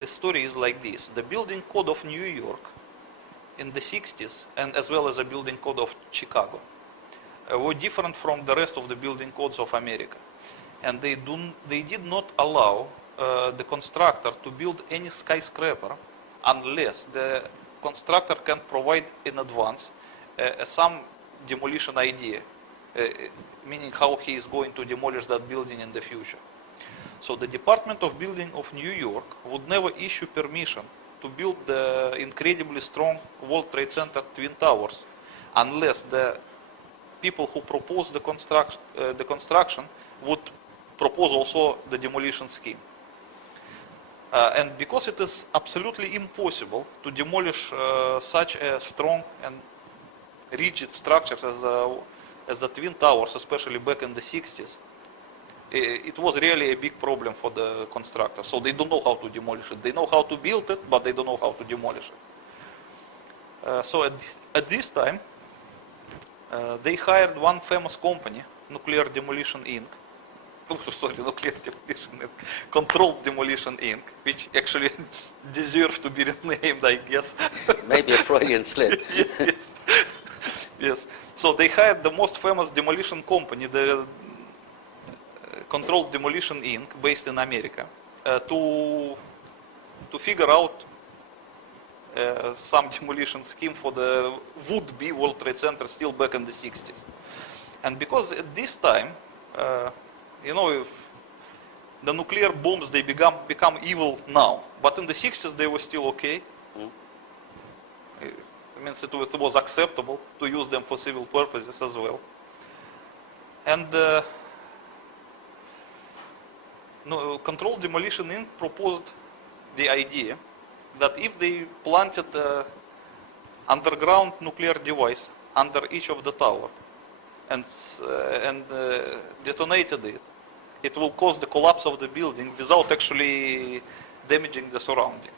The story is like this. The building code of New York in the 60s, and as well as the building code of Chicago, were different from the rest of the building codes of America. And they did not allow the constructor to build any skyscraper unless the constructor can provide in advance some demolition idea, meaning how he is going to demolish that building in the future. So the Department of Building of New York would never issue permission to build the incredibly strong World Trade Center Twin Towers unless the people who proposed the construction would propose also the demolition scheme. And because it is absolutely impossible to demolish such a strong and rigid structures as the Twin Towers, especially back in the 60s, it was really a big problem for the constructor. So they don't know how to demolish it. They know how to build it, but they don't know how to demolish it. So at this time, they hired one famous company, Nuclear Demolition Inc. Nuclear Demolition Inc. Controlled Demolition Inc., which actually deserves to be renamed, I guess. Maybe a Freudian slip. Yes. Yes. So they hired the most famous demolition company, the Controlled Demolition Inc., based in America, to figure out some demolition scheme for the would-be World Trade Center still back in the 60s. And because at this time, the nuclear bombs, they become evil now. But in the 60s, they were still okay. It means it was acceptable to use them for civil purposes as well. And Controlled Demolition Inc. proposed the idea that if they planted an underground nuclear device under each of the tower and detonated it, it will cause the collapse of the building without actually damaging the surroundings.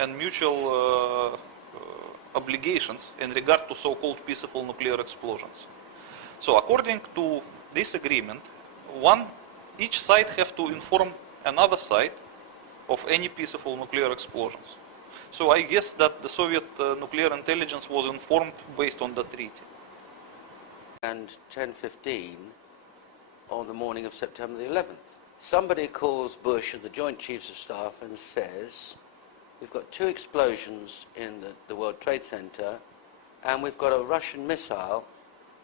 And mutual obligations in regard to so-called peaceful nuclear explosions. So according to this agreement, each side have to inform another side of any peaceful nuclear explosions. So I guess that the Soviet nuclear intelligence was informed based on the treaty. And 10:15 on the morning of September the 11th, somebody calls Bush and the Joint Chiefs of Staff and says, we've got 2 explosions in the World Trade Center and we've got a Russian missile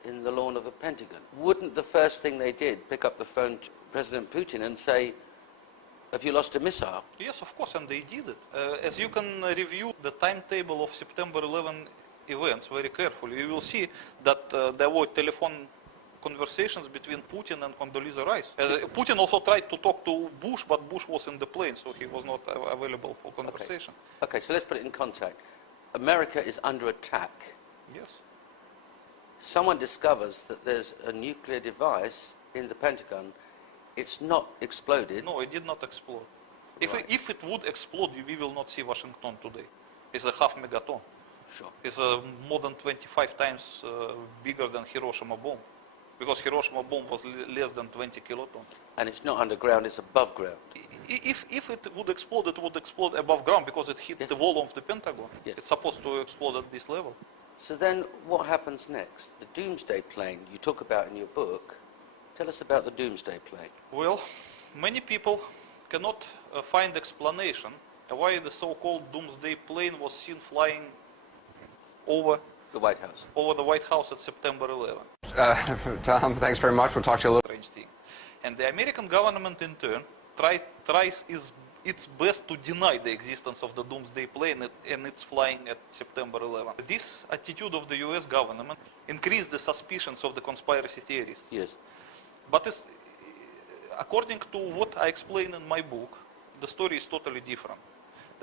in the lawn of the Pentagon. Wouldn't the first thing they did pick up the phone to President Putin and say, have you lost a missile? Yes, of course, and they did it. As you can review the timetable of September 11 events very carefully, you will see that there were telephone conversations between Putin and Condoleezza Rice. Putin also tried to talk to Bush, but Bush was in the plane, so he was not available for conversation. Okay, so let's put it in context. America is under attack. Yes. Someone discovers that there's a nuclear device in the Pentagon. It's not exploded. No, it did not explode. Right. If it would explode, we will not see Washington today. It's a half megaton. Sure. It's more than 25 times bigger than Hiroshima bomb. Because Hiroshima bomb was less than 20 kilotons. And it's not underground, it's above ground. If it would explode above ground because it hit the wall of the Pentagon. Yes. It's supposed to explode at this level. So then what happens next? The Doomsday plane you talk about in your book. Tell us about the Doomsday plane. Well, many people cannot find explanation why the so-called Doomsday plane was seen flying over The White House. Over the White House at September 11. Tom, thanks very much. We'll talk to you a little. Strange thing. And the American government, in turn, tries its best to deny the existence of the Doomsday plane and its flying at September 11. This attitude of the U.S. government increased the suspicions of the conspiracy theorists. Yes. But according to what I explain in my book, the story is totally different.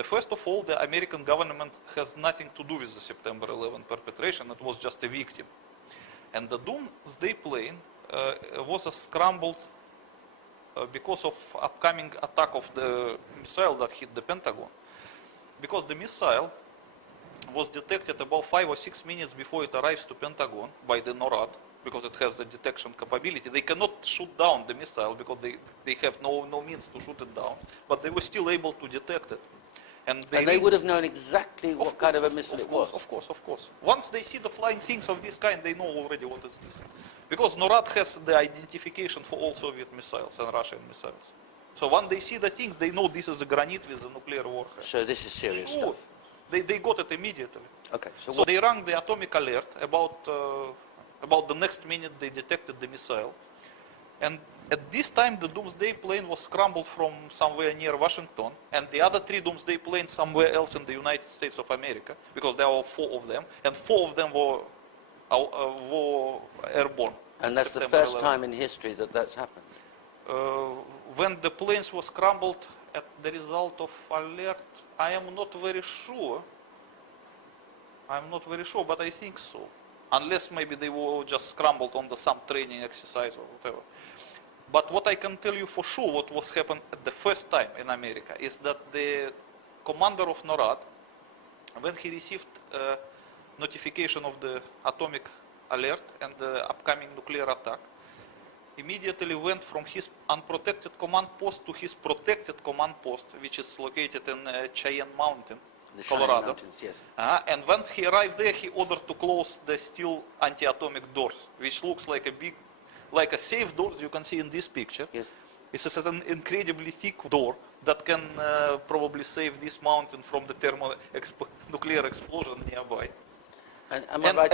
First of all, the American government has nothing to do with the September 11 perpetration. It was just a victim. And the Doomsday plane was scrambled because of upcoming attack of the missile that hit the Pentagon. Because the missile was detected about 5 or 6 minutes before it arrives to Pentagon by the NORAD. because it has the detection capability. They cannot shoot down the missile because they have no means to shoot it down, but they were still able to detect it. And they would have known exactly what kind of a missile it was. Of course. Once they see the flying things of this kind, they know already what is this. Because NORAD has the identification for all Soviet missiles and Russian missiles. So when they see the things, they know this is a Granit with a nuclear warhead. So this is serious Sure. stuff. They got it immediately. Okay. So they rang the atomic alert about the next minute they detected the missile. And at this time, the Doomsday plane was scrambled from somewhere near Washington, and the other 3 Doomsday planes somewhere else in the United States of America, because there were 4 of them, and 4 of them were airborne. And that's the September first 11th. time in history that that's happened. When the planes were scrambled at the result of alert, I am not very sure. I'm not very sure, but I think so. Unless maybe they were just scrambled on some training exercise or whatever. But what I can tell you for sure, what was happened at the first time in America, is that the commander of NORAD, when he received notification of the atomic alert and the upcoming nuclear attack, immediately went from his unprotected command post to his protected command post, which is located in Cheyenne Mountain, The Cheyenne Colorado. Mountains, yes. And once he arrived there, he ordered to close the steel anti-atomic doors, which looks like a safe door you can see in this picture. Yes. This is an incredibly thick door that can probably save this mountain from the nuclear explosion nearby. And am I right?